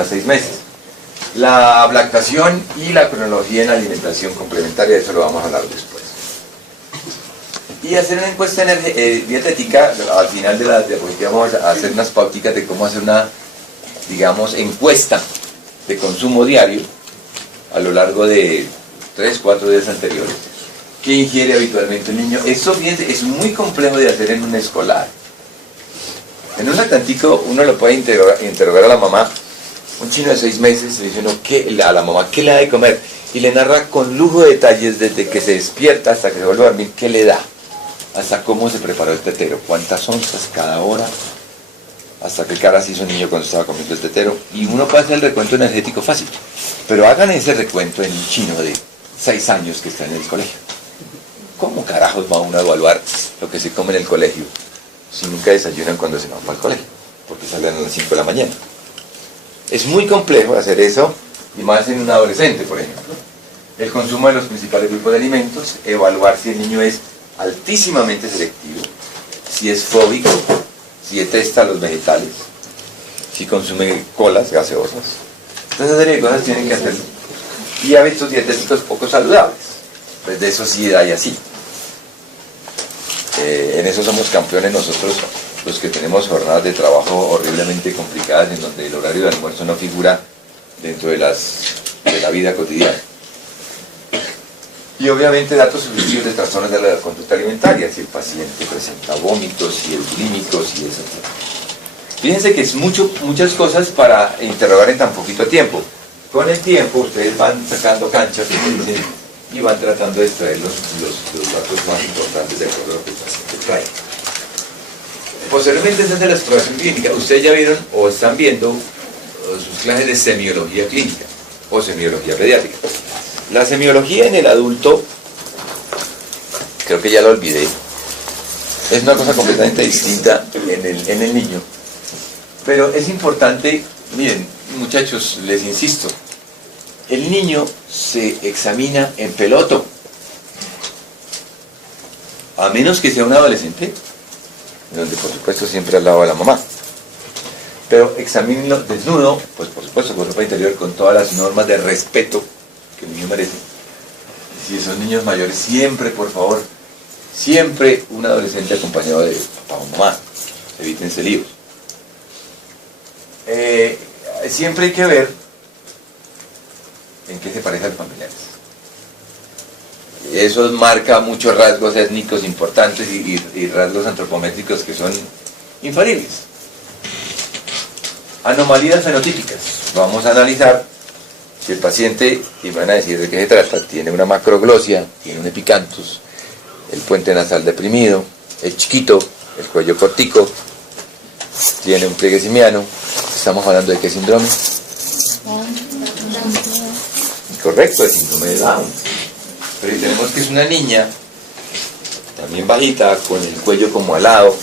a 6 meses. La lactación y la cronología en alimentación complementaria, eso lo vamos a hablar después. Y hacer una encuesta dietética, al final de la diapositiva vamos a hacer unas pauticas de cómo hacer una, digamos, encuesta de consumo diario a lo largo de 3-4 días anteriores. ¿Qué ingiere habitualmente el niño? Eso, fíjense, es muy complejo de hacer en un escolar. En un lactantico uno lo puede interrogar a la mamá. Un chino de 6 meses le dice uno a la mamá qué le da de comer y le narra con lujo de detalles desde que se despierta hasta que se vuelve a dormir qué le da, hasta cómo se preparó el tetero, cuántas onzas cada hora, hasta qué caras hizo el niño cuando estaba comiendo el tetero. Y uno puede hacer el recuento energético fácil, pero hagan ese recuento en un chino de 6 años que está en el colegio. ¿Cómo carajos va uno a evaluar lo que se come en el colegio si nunca desayunan cuando se van para el colegio? Porque salen a las 5 de la mañana. Es muy complejo hacer eso, y más en un adolescente, por ejemplo. El consumo de los principales grupos de alimentos, evaluar si el niño es altísimamente selectivo, si es fóbico, si detesta los vegetales, si consume colas, gaseosas. Entonces, esa serie de cosas tienen que hacer. Y hábitos dietéticos poco saludables. Pues de eso sí hay así. En eso somos campeones nosotros, los que tenemos jornadas de trabajo horriblemente complicadas en donde el horario de almuerzo no figura dentro de la vida cotidiana. Y obviamente datos suficientes de trastornos de la conducta alimentaria, si el paciente presenta vómitos, si es bulímico, si es... Fíjense que es muchas cosas para interrogar en tan poquito tiempo. Con el tiempo ustedes van sacando canchas y van tratando de extraer los datos más importantes de acuerdo a lo que el paciente trae. Posteriormente se hace la exploración clínica. Ustedes ya vieron o están viendo sus clases de semiología clínica o semiología pediátrica. La semiología en el adulto, creo que ya lo olvidé, es una cosa completamente distinta en el niño. Pero es importante, miren, muchachos, les insisto, el niño se examina en peloto, a menos que sea un adolescente, donde por supuesto siempre al lado de la mamá. Pero examínenlo desnudo, pues por supuesto con ropa interior, con todas las normas de respeto que el niño merece. Si son niños mayores, siempre, por favor, siempre un adolescente acompañado de papá o mamá. Evítense líos. Siempre hay que ver en qué se parecen los familiares. Eso marca muchos rasgos étnicos importantes y rasgos antropométricos que son infalibles. Anomalías fenotípicas. Vamos a analizar si el paciente, y van a decir de qué se trata, tiene una macroglosia, tiene un epicanthus, el puente nasal deprimido, es chiquito, el cuello cortico, tiene un pliegue simiano. ¿Estamos hablando de qué síndrome? Correcto, el síndrome de Down. Pero tenemos que es una niña, también bajita, con el cuello como alado,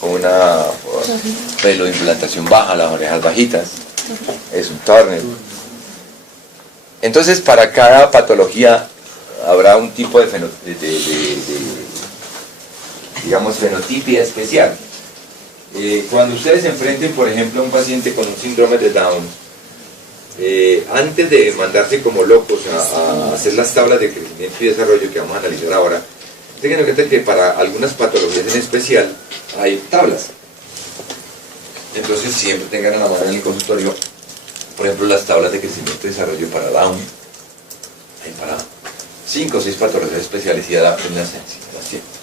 con una pelo de implantación baja, las orejas bajitas, es un Turner. Entonces, para cada patología habrá un tipo de digamos, fenotipia especial. Cuando ustedes se enfrenten, por ejemplo, a un paciente con un síndrome de Down, antes de mandarse como locos a hacer las tablas de crecimiento y desarrollo que vamos a analizar ahora, tengan en cuenta que para algunas patologías en especial hay tablas. Entonces siempre tengan a la mano en el consultorio, por ejemplo, las tablas de crecimiento y desarrollo para Down. Hay para 5 o 6 patologías especiales y adaptenlas siempre.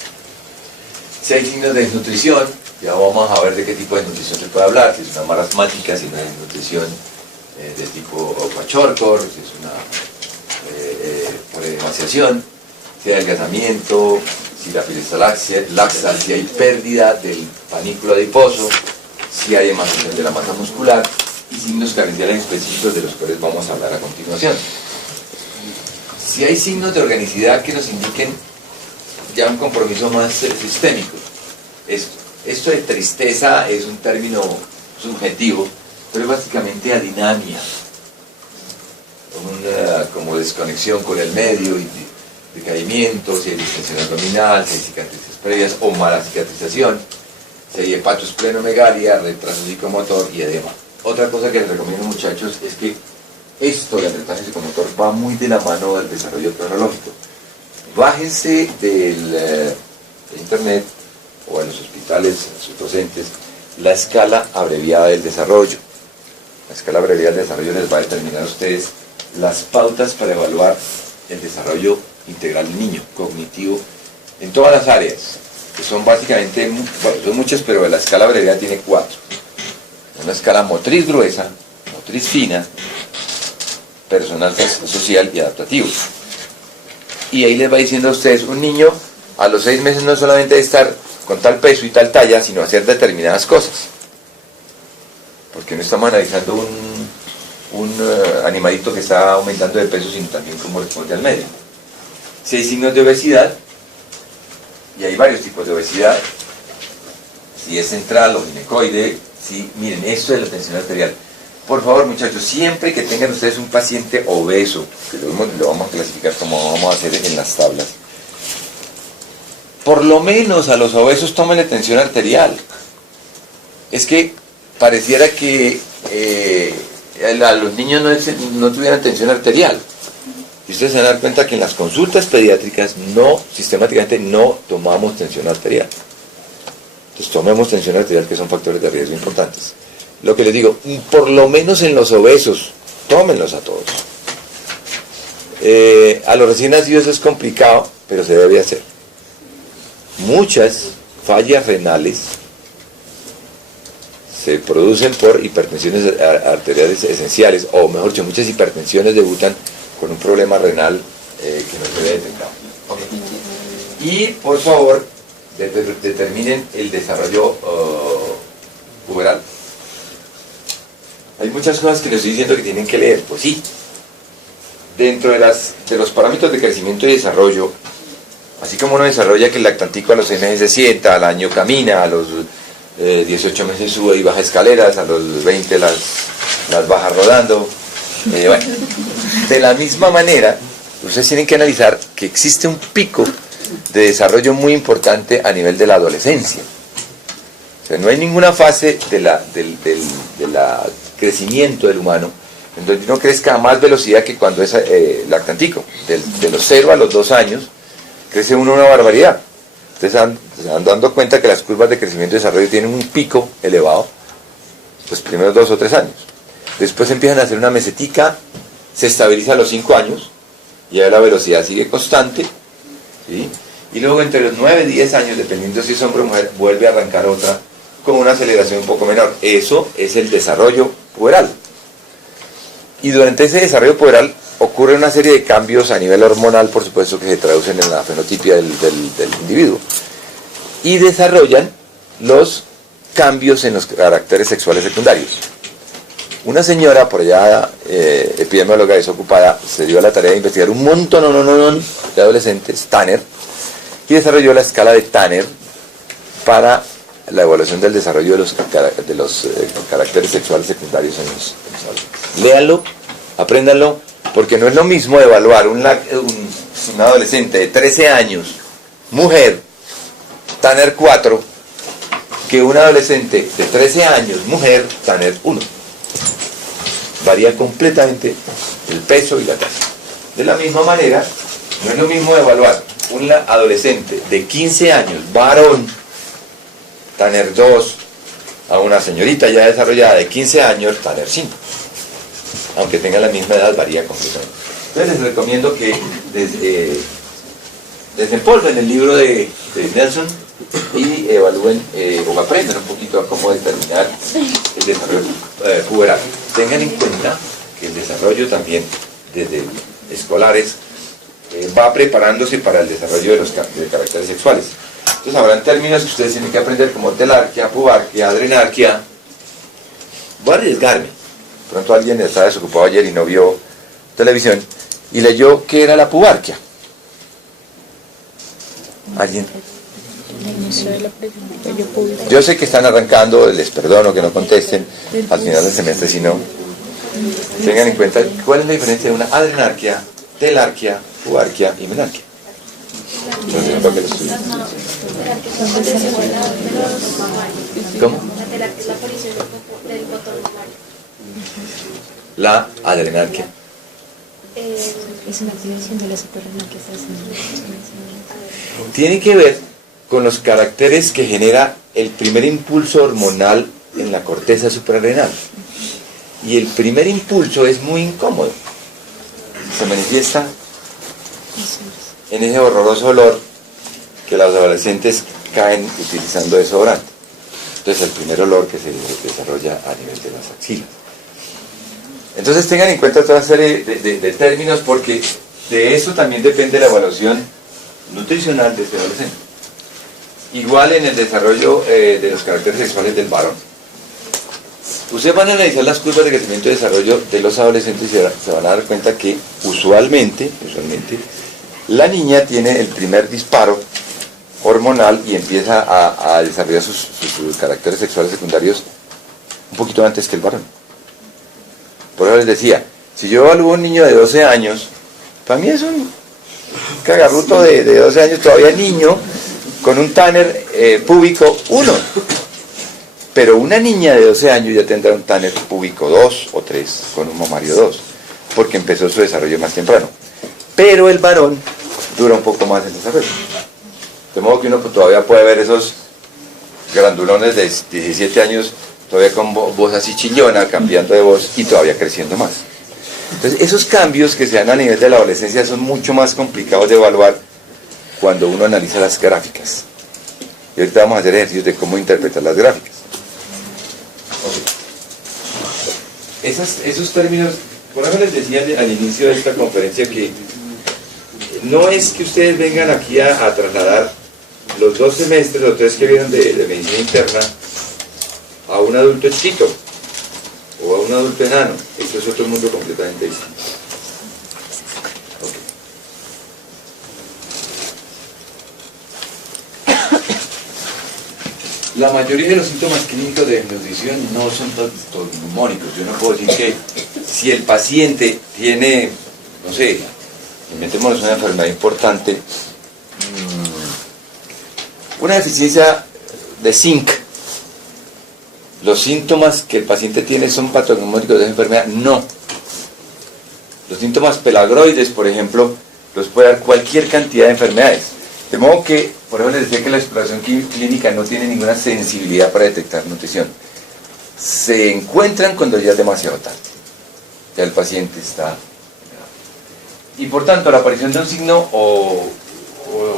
Si hay signos de desnutrición, ya vamos a ver de qué tipo de desnutrición se puede hablar, si es una marasmática, si es una desnutrición de tipo kwashiorkor, si es una por emaciación, si hay adelgazamiento, si la piel está laxa, si hay pérdida del panículo adiposo, si hay emaciación de la masa muscular y signos carenciales específicos de los cuales vamos a hablar a continuación. Si hay signos de organicidad que nos indiquen ya un compromiso más sistémico. Esto de tristeza es un término subjetivo, pero es básicamente adinamia, una como desconexión con el medio y decaimiento, si hay distensión abdominal, si hay cicatrices previas o mala cicatrización, si hay hepatos, splenomegalia, retraso psicomotor y edema. otra cosa que les recomiendo, muchachos, es que esto, la alertaje psicomotor, va muy de la mano del desarrollo cronológico. Bájense del internet o en los hospitales, a sus docentes, la escala abreviada del desarrollo. La escala abreviada del desarrollo les va a determinar a ustedes las pautas para evaluar el desarrollo integral del niño, cognitivo, en todas las áreas, que son básicamente, bueno, son muchas, pero la escala abreviada tiene 4. Una escala motriz gruesa, motriz fina, personal, social y adaptativo. Y ahí les va diciendo a ustedes, un niño a los 6 meses no solamente debe estar con tal peso y tal talla, sino hacer determinadas cosas. Porque no estamos analizando un animalito que está aumentando de peso, sino también cómo responde al medio. Si hay signos de obesidad, y hay varios tipos de obesidad, si es central o ginecoide, si, miren, esto es la tensión arterial. Por favor, muchachos, siempre que tengan ustedes un paciente obeso, que lo vamos a clasificar como vamos a hacer en las tablas, por lo menos a los obesos tómenle tensión arterial. Es que pareciera que a los niños no tuvieran tensión arterial. Y ustedes se van a dar cuenta que en las consultas pediátricas sistemáticamente no tomamos tensión arterial. Entonces tomemos tensión arterial, que son factores de riesgo importantes. Lo que les digo, por lo menos en los obesos, tómenlos a todos. A los recién nacidos es complicado, pero se debe hacer. Muchas fallas renales se producen por hipertensiones arteriales esenciales, o mejor dicho, muchas hipertensiones debutan con un problema renal que no se ve detectado. Okay. Y por favor, determinen el desarrollo puberal. Hay muchas cosas que les estoy diciendo que tienen que leer, pues sí. Dentro de los parámetros de crecimiento y desarrollo, así como uno desarrolla que el lactantico a los 6 meses se sienta, al año camina, a los 18 meses sube y baja escaleras, a los 20 las baja rodando. Bueno, de la misma manera, ustedes tienen que analizar que existe un pico de desarrollo muy importante a nivel de la adolescencia. O sea, no hay ninguna fase del crecimiento del humano en donde uno crezca a más velocidad que cuando es lactantico. De los 0 a los 2 años crece uno una barbaridad. Ustedes se van dando cuenta que las curvas de crecimiento y desarrollo tienen un pico elevado los primeros 2 o 3 años. Después empiezan a hacer una mesetica, se estabiliza a los 5 años, y ahí la velocidad sigue constante, ¿sí? Y luego entre los 9 y 10 años, dependiendo si es hombre o mujer, vuelve a arrancar otra con una aceleración un poco menor. Eso es el desarrollo puberal. Y durante ese desarrollo puberal ocurre una serie de cambios a nivel hormonal, por supuesto, que se traducen en la fenotipia del individuo. Y desarrollan los cambios en los caracteres sexuales secundarios. Una señora por allá, epidemióloga desocupada, se dio a la tarea de investigar un montón de adolescentes, Tanner, y desarrolló la escala de Tanner para la evaluación del desarrollo de los caracteres sexuales secundarios en los adolescentes. Léanlo, apréndanlo, porque no es lo mismo evaluar un adolescente de 13 años, mujer, Tanner 4, que un adolescente de 13 años, mujer, Tanner 1. Varía completamente el peso y la talla. De la misma manera, no es lo mismo evaluar un adolescente de 15 años, varón, Tanner 2, a una señorita ya desarrollada de 15 años, Tanner 5. Aunque tengan la misma edad, varía completamente. Entonces les recomiendo que desempolven el libro de Nelson y evalúen o aprendan un poquito a cómo determinar el desarrollo puberal. Tengan en cuenta que el desarrollo también desde escolares va preparándose para el desarrollo de caracteres sexuales. Entonces habrán términos que ustedes tienen que aprender como telarquia, pubarquia, adrenarquia. Voy a arriesgarme. Pronto alguien estaba desocupado ayer y no vio televisión y leyó qué era la pubarquia. ¿Alguien? Yo sé que están arrancando, les perdono que no contesten al final del semestre, si no, tengan en cuenta cuál es la diferencia de una adrenarquia, telarquia, pubarquia y menarquia. ¿Cómo? La telarquia es la aparición del botón mamario. La adrenal, ¿qué? Es una activación de la suprarrenal que está haciendo. Tiene que ver con los caracteres que genera el primer impulso hormonal en la corteza suprarrenal. Y el primer impulso es muy incómodo. Se manifiesta en ese horroroso olor que los adolescentes caen utilizando desodorante. Entonces el primer olor que se desarrolla a nivel de las axilas. Entonces tengan en cuenta toda una serie de términos, porque de eso también depende la evaluación nutricional de este adolescente. Igual en el desarrollo de los caracteres sexuales del varón. Ustedes van a analizar las curvas de crecimiento y desarrollo de los adolescentes y se van a dar cuenta que usualmente la niña tiene el primer disparo hormonal y empieza a desarrollar sus caracteres sexuales secundarios un poquito antes que el varón. Por eso les decía, si yo evalúo a un niño de 12 años, para mí es un cagarruto de 12 años, todavía niño, con un Tanner púbico 1. Pero una niña de 12 años ya tendrá un Tanner púbico 2 o 3, con un mamario 2, porque empezó su desarrollo más temprano. Pero el varón dura un poco más el desarrollo. De modo que uno todavía puede ver esos grandulones de 17 años, todavía con voz así chillona, cambiando de voz y todavía creciendo más. Entonces, esos cambios que se dan a nivel de la adolescencia son mucho más complicados de evaluar cuando uno analiza las gráficas. Y ahorita vamos a hacer ejercicios de cómo interpretar las gráficas. Okay. Esos términos, por eso les decía al inicio de esta conferencia que no es que ustedes vengan aquí a trasladar los 2 semestres o 3 que vieron de medicina interna a un adulto chiquito o a un adulto enano. Esto es otro mundo completamente distinto. Okay. La mayoría de los síntomas clínicos de desnutrición no son patognomónicos. Yo no puedo decir que si el paciente tiene, no sé, metémonos una enfermedad importante, una deficiencia de zinc, los síntomas que el paciente tiene son patognomónicos de esa enfermedad. No. Los síntomas pelagroides, por ejemplo, los puede dar cualquier cantidad de enfermedades. De modo que, por eso les decía que la exploración clínica no tiene ninguna sensibilidad para detectar nutrición. Se encuentran cuando ya es demasiado tarde. Ya el paciente está... Y por tanto, la aparición de un signo o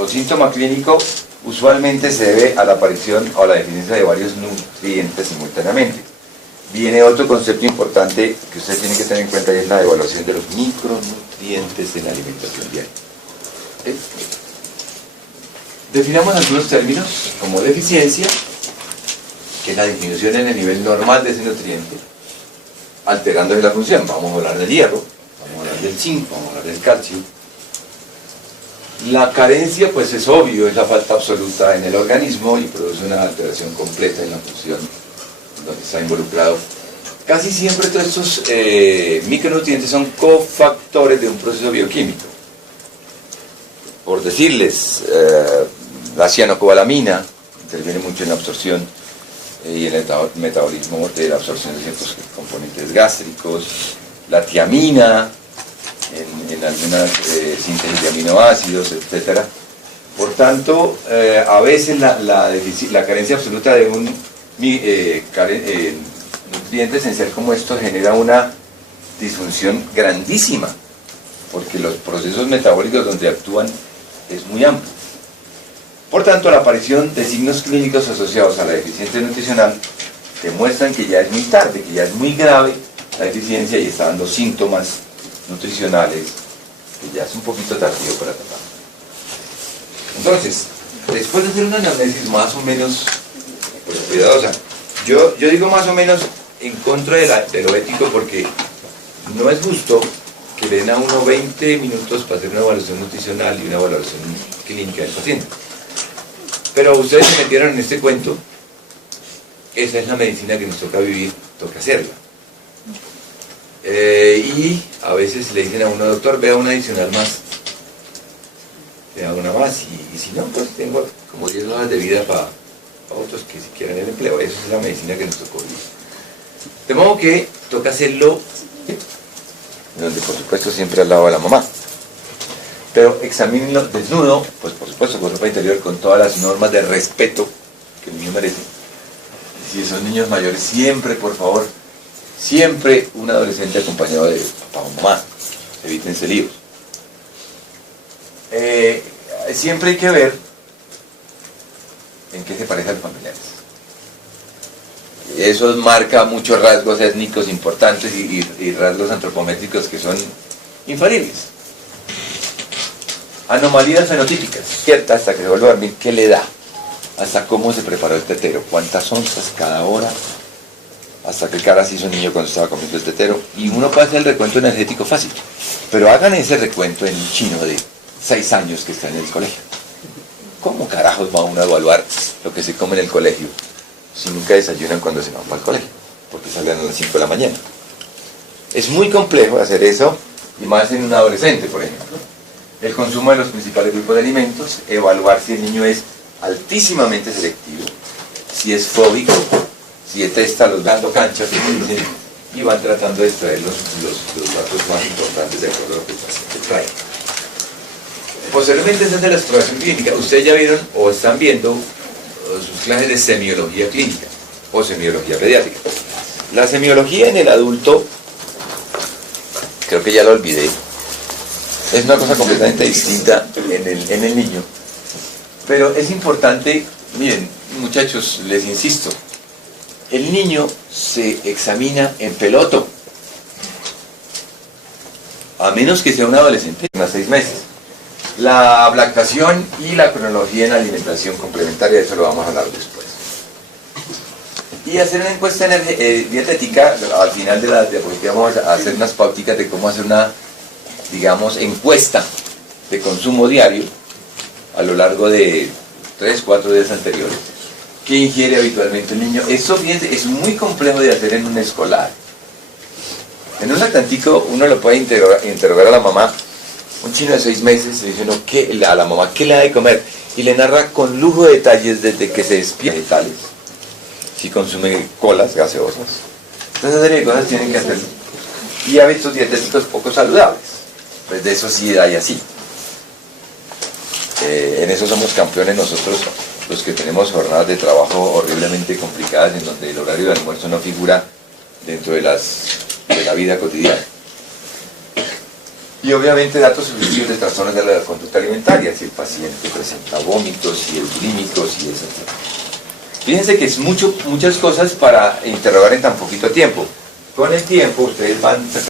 síntoma clínico usualmente se debe a la aparición o a la deficiencia de varios nutrientes simultáneamente. Viene otro concepto importante que usted tiene que tener en cuenta, y es la evaluación de los micronutrientes de la alimentación diaria. ¿Okay? Definamos algunos términos como deficiencia, que es la disminución en el nivel normal de ese nutriente, alterándose la función. Vamos a hablar del hierro, vamos a hablar del zinc, vamos a hablar del calcio. La carencia, pues es obvio, es la falta absoluta en el organismo y produce una alteración completa en la función donde está involucrado. Casi siempre todos estos micronutrientes son cofactores de un proceso bioquímico. Por decirles, la cianocobalamina interviene mucho en la absorción y en el metabolismo de la absorción de ciertos componentes gástricos, la tiamina, en algunas síntesis de aminoácidos, etc. Por tanto, a veces la carencia absoluta de un nutriente esencial como esto genera una disfunción grandísima, porque los procesos metabólicos donde actúan es muy amplio. Por tanto, la aparición de signos clínicos asociados a la deficiencia nutricional demuestran que ya es muy tarde, que ya es muy grave la deficiencia y está dando síntomas nutricionales que ya es un poquito tardío para tratar. Entonces, después de hacer una anamnesis más o menos cuidadosa, yo digo más o menos en contra de lo ético, porque no es justo que le den a uno 20 minutos para hacer una evaluación nutricional y una evaluación clínica del paciente. Pero ustedes se metieron en este cuento, esa es la medicina que nos toca vivir, toca hacerla. Y a veces le dicen a uno, doctor, vea una adicional más, vea una más, y si no, pues tengo como 10 horas de vida para otros que si quieren el empleo. Esa es la medicina que nos tocó vivir. De modo que toca hacerlo, donde por supuesto siempre al lado de la mamá. Pero examínenlo desnudo, pues por supuesto con ropa interior, con todas las normas de respeto que el niño merece. Si son niños mayores, siempre, por favor, siempre un adolescente acompañado de papá o mamá. Evítense líos. Siempre hay que ver en qué se parece a los familiares. Eso marca muchos rasgos étnicos importantes y rasgos antropométricos que son infalibles. Anomalías fenotípicas, cierta hasta que se vuelve a dormir, ¿qué le da? Hasta cómo se preparó el tetero, cuántas onzas cada hora, hasta qué cara se hizo el niño cuando estaba comiendo el tetero. Y uno puede hacer el recuento energético fácil, pero hagan ese recuento en un chino de 6 años que está en el colegio. ¿Cómo carajos va uno a evaluar lo que se come en el colegio si nunca desayunan cuando se van para el colegio? Porque salen a las 5 de la mañana. Es muy complejo hacer eso, y más en un adolescente, por ejemplo. El consumo de los principales grupos de alimentos, evaluar si el niño es altísimamente selectivo, si es fóbico, si detesta los dando canchas, y van tratando de extraer los datos más importantes de acuerdo a lo que el paciente trae. Posteriormente se hace la exploración clínica. Ustedes ya vieron o están viendo sus clases de semiología clínica o semiología pediátrica. La semiología en el adulto, creo que ya lo olvidé, es una cosa completamente distinta en el niño. Pero es importante, miren, muchachos, les insisto, el niño se examina en peloto, a menos que sea un adolescente, unos 6 meses. La lactación y la cronología en alimentación complementaria, de eso lo vamos a hablar después. Y hacer una encuesta dietética, al final de la diapositiva vamos a hacer unas pauticas de cómo hacer una, digamos, encuesta de consumo diario a lo largo de 3-4 días anteriores. ¿Qué ingiere habitualmente el niño? Eso, fíjense, es muy complejo de hacer en un escolar. En un lactantico uno lo puede interrogar a la mamá. Un chino de 6 meses le dice uno a la mamá qué le da de comer y le narra con lujo de detalles desde que se despierta, vegetales, si consume colas, gaseosas. Entonces, esa serie de cosas tienen que hacer. Y hábitos dietéticos poco saludables. Pues de eso sí hay así. En eso somos campeones nosotros, los que tenemos jornadas de trabajo horriblemente complicadas en donde el horario de almuerzo no figura dentro de la vida cotidiana. Y obviamente datos suficientes de trastornos de la conducta alimentaria, si el paciente presenta vómitos, si es bulímico, si es etc. Fíjense que es muchas cosas para interrogar en tan poquito tiempo. Con el tiempo ustedes van